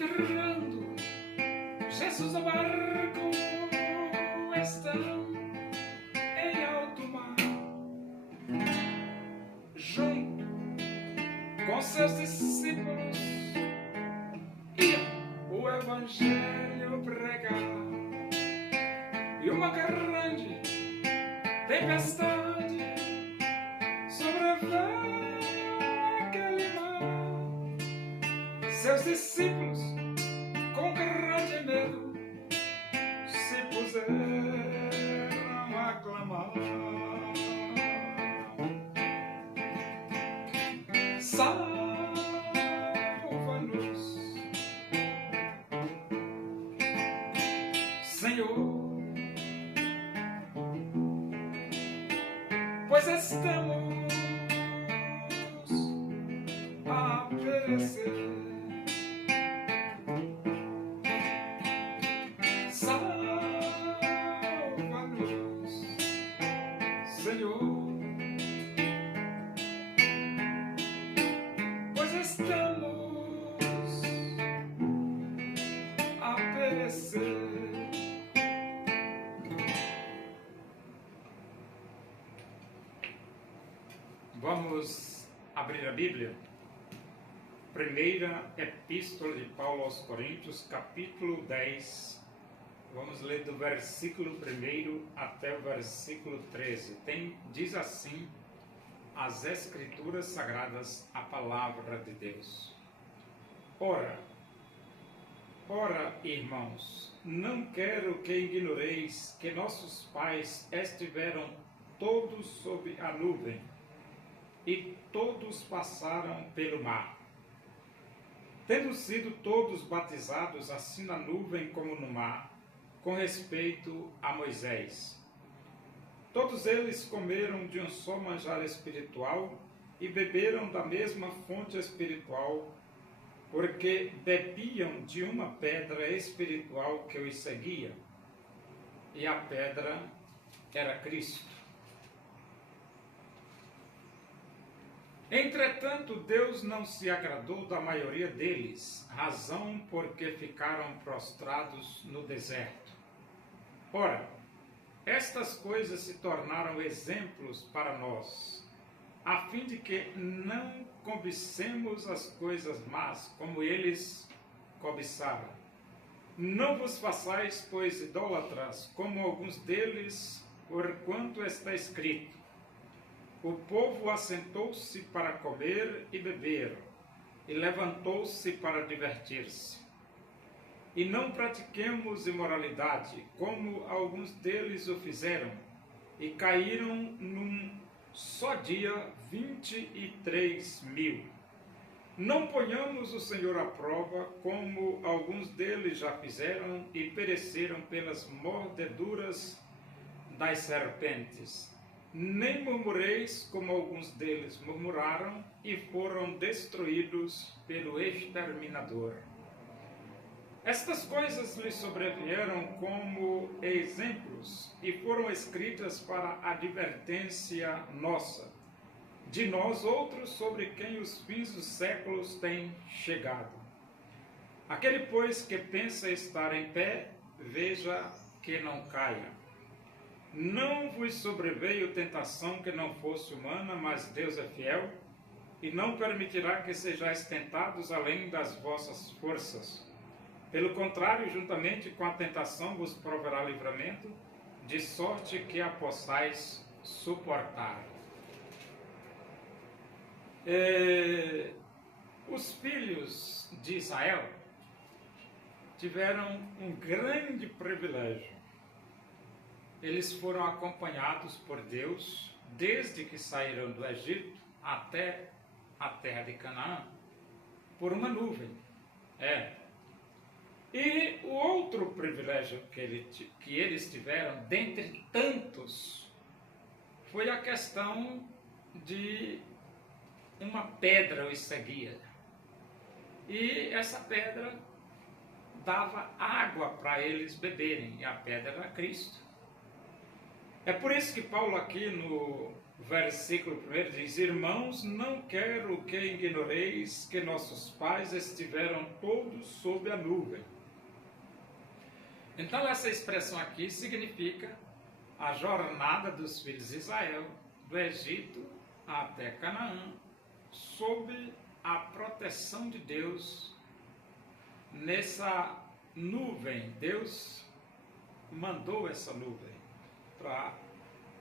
entrando Jesus no barco, estão em alto mar, junto com seus discípulos, ia o evangelho pregar, e uma grande tempestade sobreveio aquele mar. Seus discípulos, com grande medo, se puseram a clamar: salva-nos, Senhor, pois estamos a perecer. Salva-nos, Senhor, pois estamos a perecer. Vamos abrir a Bíblia. Primeira Epístola de Paulo aos Coríntios, capítulo 10. Vamos ler do versículo 1 até o versículo 13. Diz assim as Escrituras Sagradas, a Palavra de Deus. Ora, irmãos, não quero que ignoreis que nossos pais estiveram todos sob a nuvem, e todos passaram pelo mar, tendo sido todos batizados assim na nuvem como no mar, com respeito a Moisés. Todos eles comeram de um só manjar espiritual e beberam da mesma fonte espiritual, porque bebiam de uma pedra espiritual que os seguia, e a pedra era Cristo. Entretanto, Deus não se agradou da maioria deles, razão porque ficaram prostrados no deserto. Ora, estas coisas se tornaram exemplos para nós, a fim de que não cobicemos as coisas más, como eles cobiçaram. Não vos façais, pois, idólatras, como alguns deles, porquanto está escrito: o povo assentou-se para comer e beber, e levantou-se para divertir-se. E não pratiquemos imoralidade, como alguns deles o fizeram, e caíram num só dia 23.000. Não ponhamos o Senhor à prova, como alguns deles já fizeram, e pereceram pelas mordeduras das serpentes. Nem murmureis, como alguns deles murmuraram, e foram destruídos pelo exterminador. Estas coisas lhes sobrevieram como exemplos, e foram escritas para advertência nossa, de nós outros, sobre quem os fins dos séculos têm chegado. Aquele, pois, que pensa estar em pé, veja que não caia. Não vos sobreveio tentação que não fosse humana, mas Deus é fiel, e não permitirá que sejais tentados além das vossas forças. Pelo contrário, juntamente com a tentação vos proverá livramento, de sorte que a possais suportar. Os filhos de Israel tiveram um grande privilégio. Eles foram acompanhados por Deus desde que saíram do Egito até a terra de Canaã por uma nuvem. E o outro privilégio que eles tiveram, dentre tantos, foi a questão de uma pedra os seguia. E essa pedra dava água para eles beberem, e a pedra era Cristo. É por isso que Paulo aqui no versículo 1 diz: Irmãos, não quero que ignoreis que nossos pais estiveram todos sob a nuvem. Então essa expressão aqui significa a jornada dos filhos de Israel do Egito até Canaã, sob a proteção de Deus nessa nuvem. Deus mandou essa nuvem para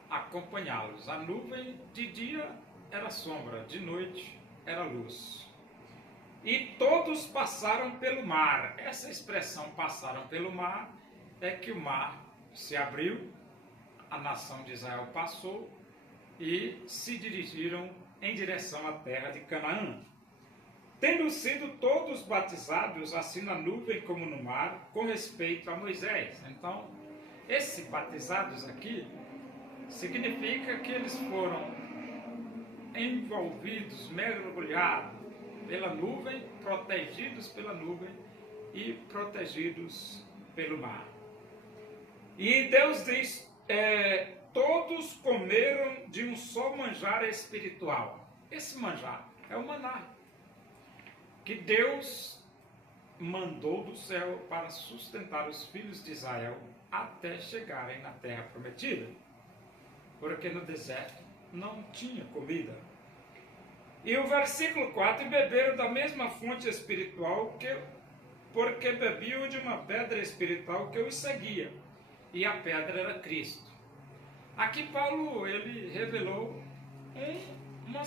acompanhá-los. A nuvem de dia era sombra, de noite era luz. E todos passaram pelo mar. Essa expressão passaram pelo mar é que o mar se abriu, a nação de Israel passou e se dirigiram em direção à terra de Canaã. Tendo sido todos batizados, assim na nuvem como no mar, com respeito a Moisés. Então, esses batizados aqui significa que eles foram envolvidos, mergulhados pela nuvem, protegidos pela nuvem e protegidos pelo mar. E Deus diz, todos comeram de um só manjar espiritual. Esse manjar é o maná, que Deus mandou do céu para sustentar os filhos de Israel até chegarem na terra prometida, porque no deserto não tinha comida. E o versículo 4, e beberam da mesma fonte espiritual, porque bebiam de uma pedra espiritual que os seguia, e a pedra era Cristo. Aqui Paulo, ele revelou uma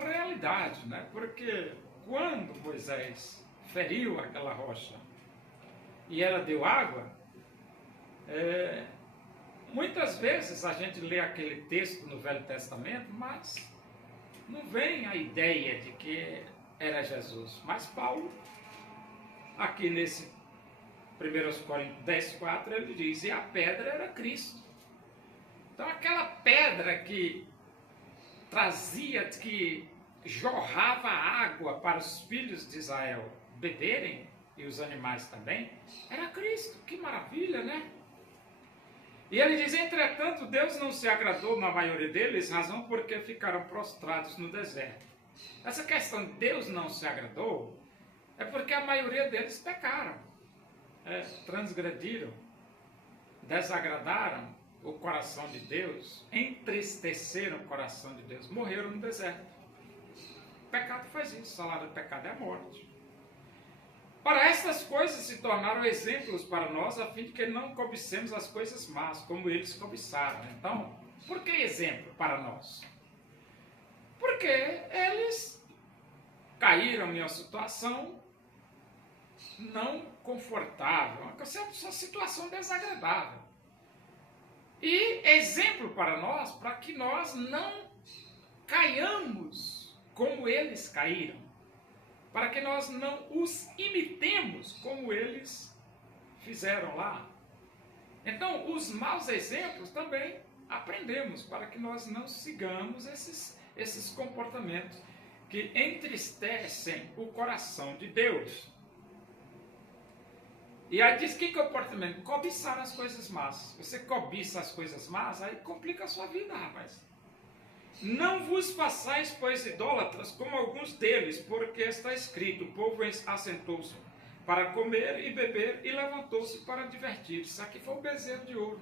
realidade, né? Porque quando Moisés feriu aquela rocha e ela deu água, muitas vezes a gente lê aquele texto no Velho Testamento, mas não vem a ideia de que era Jesus. Mas Paulo, aqui nesse 1 Coríntios 10:4, ele diz, e a pedra era Cristo. Então aquela pedra que trazia, que jorrava água para os filhos de Israel beberem, e os animais também, era Cristo. Que maravilha, né? E ele diz, entretanto, Deus não se agradou na maioria deles, razão porque ficaram prostrados no deserto. Essa questão de Deus não se agradou, é porque a maioria deles pecaram, transgrediram, desagradaram o coração de Deus, entristeceram o coração de Deus, morreram no deserto. O pecado faz isso, o salário do pecado é a morte. Ora, estas coisas se tornaram exemplos para nós, a fim de que não cobicemos as coisas más, como eles cobiçaram. Então, por que exemplo para nós? Porque eles caíram em uma situação não confortável, uma situação desagradável. E exemplo para nós, para que nós não caiamos como eles caíram, para que nós não os imitemos como eles fizeram lá. Então, os maus exemplos também aprendemos, para que nós não sigamos esses comportamentos que entristecem o coração de Deus. E aí diz que comportamento? Cobiçar as coisas más. Você cobiça as coisas más, aí complica a sua vida, rapaz. Não vos façais, pois, idólatras, como alguns deles, porque está escrito, o povo assentou-se para comer e beber e levantou-se para divertir-se. Isso aqui foi o bezerro de ouro.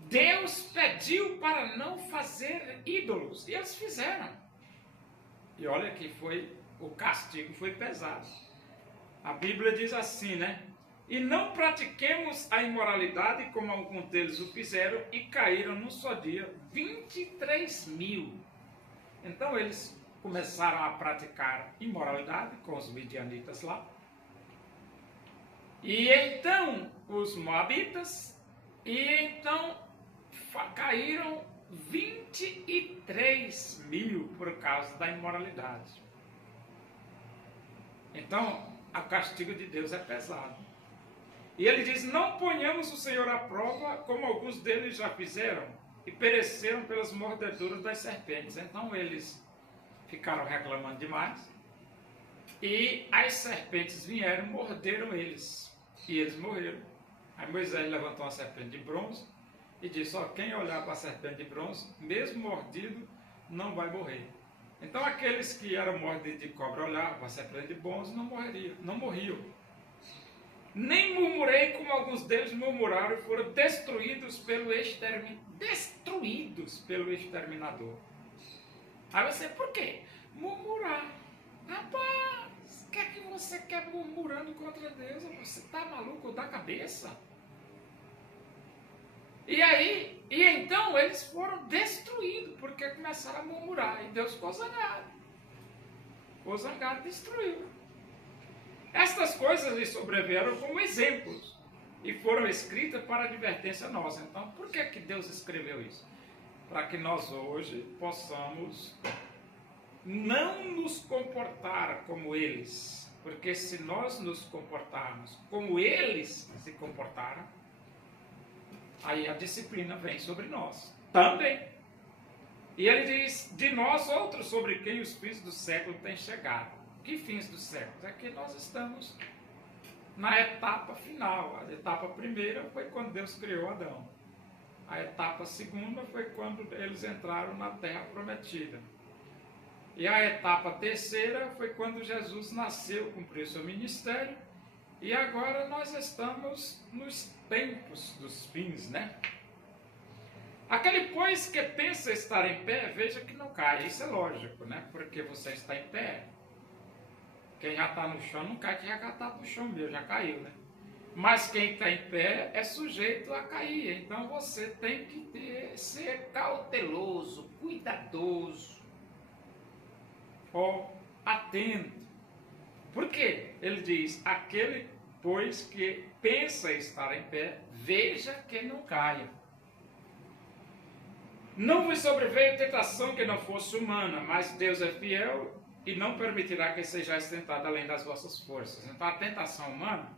Deus pediu para não fazer ídolos, e eles fizeram. E olha que o castigo foi pesado. A Bíblia diz assim, né? E não pratiquemos a imoralidade como alguns deles o fizeram e caíram num só dia 23.000. Então eles começaram a praticar imoralidade com os midianitas lá. E então os moabitas, e então caíram 23.000 por causa da imoralidade. Então, o castigo de Deus é pesado. E ele diz, não ponhamos o Senhor à prova, como alguns deles já fizeram, e pereceram pelas mordeduras das serpentes. Então eles ficaram reclamando demais, e as serpentes vieram, morderam eles, e eles morreram. Aí Moisés levantou uma serpente de bronze, e disse, ó, quem olhar para a serpente de bronze, mesmo mordido, não vai morrer. Então aqueles que eram mordidos de cobra olhavam para a serpente de bronze, não morriam. Nem murmurei como alguns deles murmuraram e foram destruídos pelo exterminador. Aí você, por quê? Murmurar. Rapaz, o que é que você quer murmurando contra Deus? Você está maluco da cabeça? E então eles foram destruídos, porque começaram a murmurar. E Deus ficou zangado. Ficou zangado e destruiu. Estas coisas lhe sobrevieram como exemplos e foram escritas para advertência nossa. Então, por que Deus escreveu isso? Para que nós hoje possamos não nos comportar como eles. Porque se nós nos comportarmos como eles se comportaram, aí a disciplina vem sobre nós também. E ele diz, de nós outros, sobre quem os fins do século têm chegado. Que fins do século? É que nós estamos na etapa final. A etapa primeira foi quando Deus criou Adão. A etapa segunda foi quando eles entraram na terra prometida. E a etapa terceira foi quando Jesus nasceu, cumpriu seu ministério. E agora nós estamos nos tempos dos fins, né? Aquele, pois, que pensa estar em pé, veja que não cai. Isso é lógico, né? Porque você está em pé. Quem já está no chão não cai, quem já está no chão mesmo, já caiu, né? Mas quem está em pé é sujeito a cair. Então você tem que ser cauteloso, cuidadoso, atento. Por quê? Ele diz, aquele, pois, que pensa estar em pé, veja que não caia. Não vos sobreveio tentação que não fosse humana, mas Deus é fiel e não permitirá que sejais tentado além das vossas forças. Então a tentação humana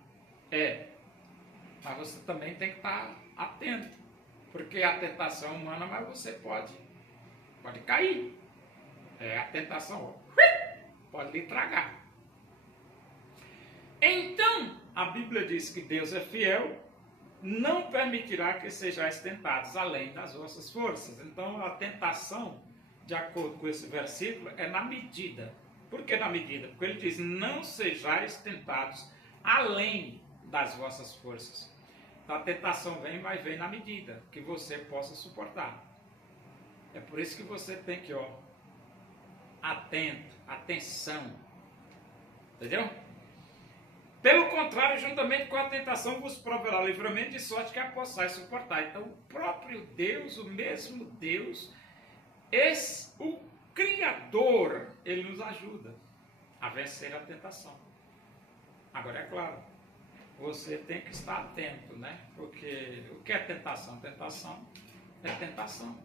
mas você também tem que estar atento, porque a tentação humana, mas você pode cair. A tentação pode lhe tragar. Então, a Bíblia diz que Deus é fiel, não permitirá que sejais tentados além das vossas forças. Então, a tentação, de acordo com esse versículo, é na medida. Por que na medida? Porque ele diz, não sejais tentados além das vossas forças. Então, a tentação vem, mas vem na medida que você possa suportar. É por isso que você tem que, atento, atenção. Entendeu? Pelo contrário, juntamente com a tentação vos proverá livramento, de sorte que a possais suportar. Então, o próprio Deus, o mesmo Deus, o Criador, ele nos ajuda a vencer a tentação. Agora, é claro, você tem que estar atento, né? Porque o que é tentação? Tentação é tentação.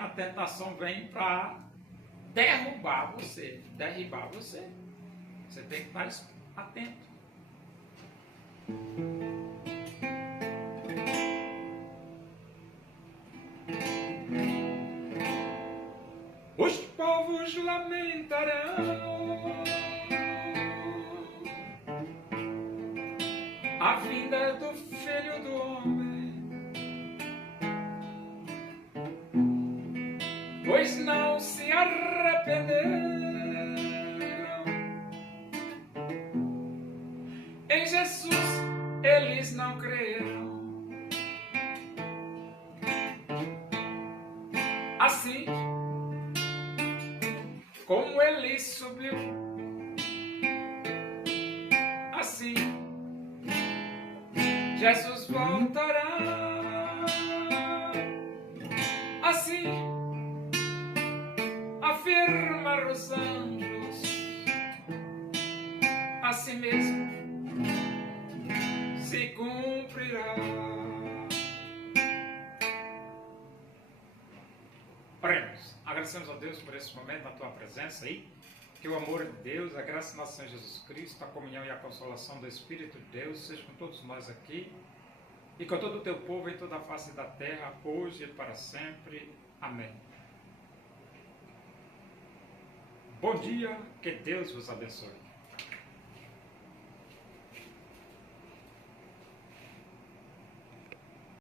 A tentação vem para derrubar você, derribar você. Você tem que estar atento. Os povos lamentarão a vinda do Filho do Homem, pois não se arrependeram. Em Jesus eles não creram. Assim como ele subiu, assim Jesus voltará. Assim afirma os anjos, assim mesmo se cumprirá. Oremos. Agradecemos a Deus por esse momento, na tua presença aí. Que o amor de Deus, a graça do nosso Senhor Jesus Cristo, a comunhão e a consolação do Espírito de Deus seja com todos nós aqui e com todo o teu povo em toda a face da terra, hoje e para sempre. Amém. Bom dia, que Deus vos abençoe.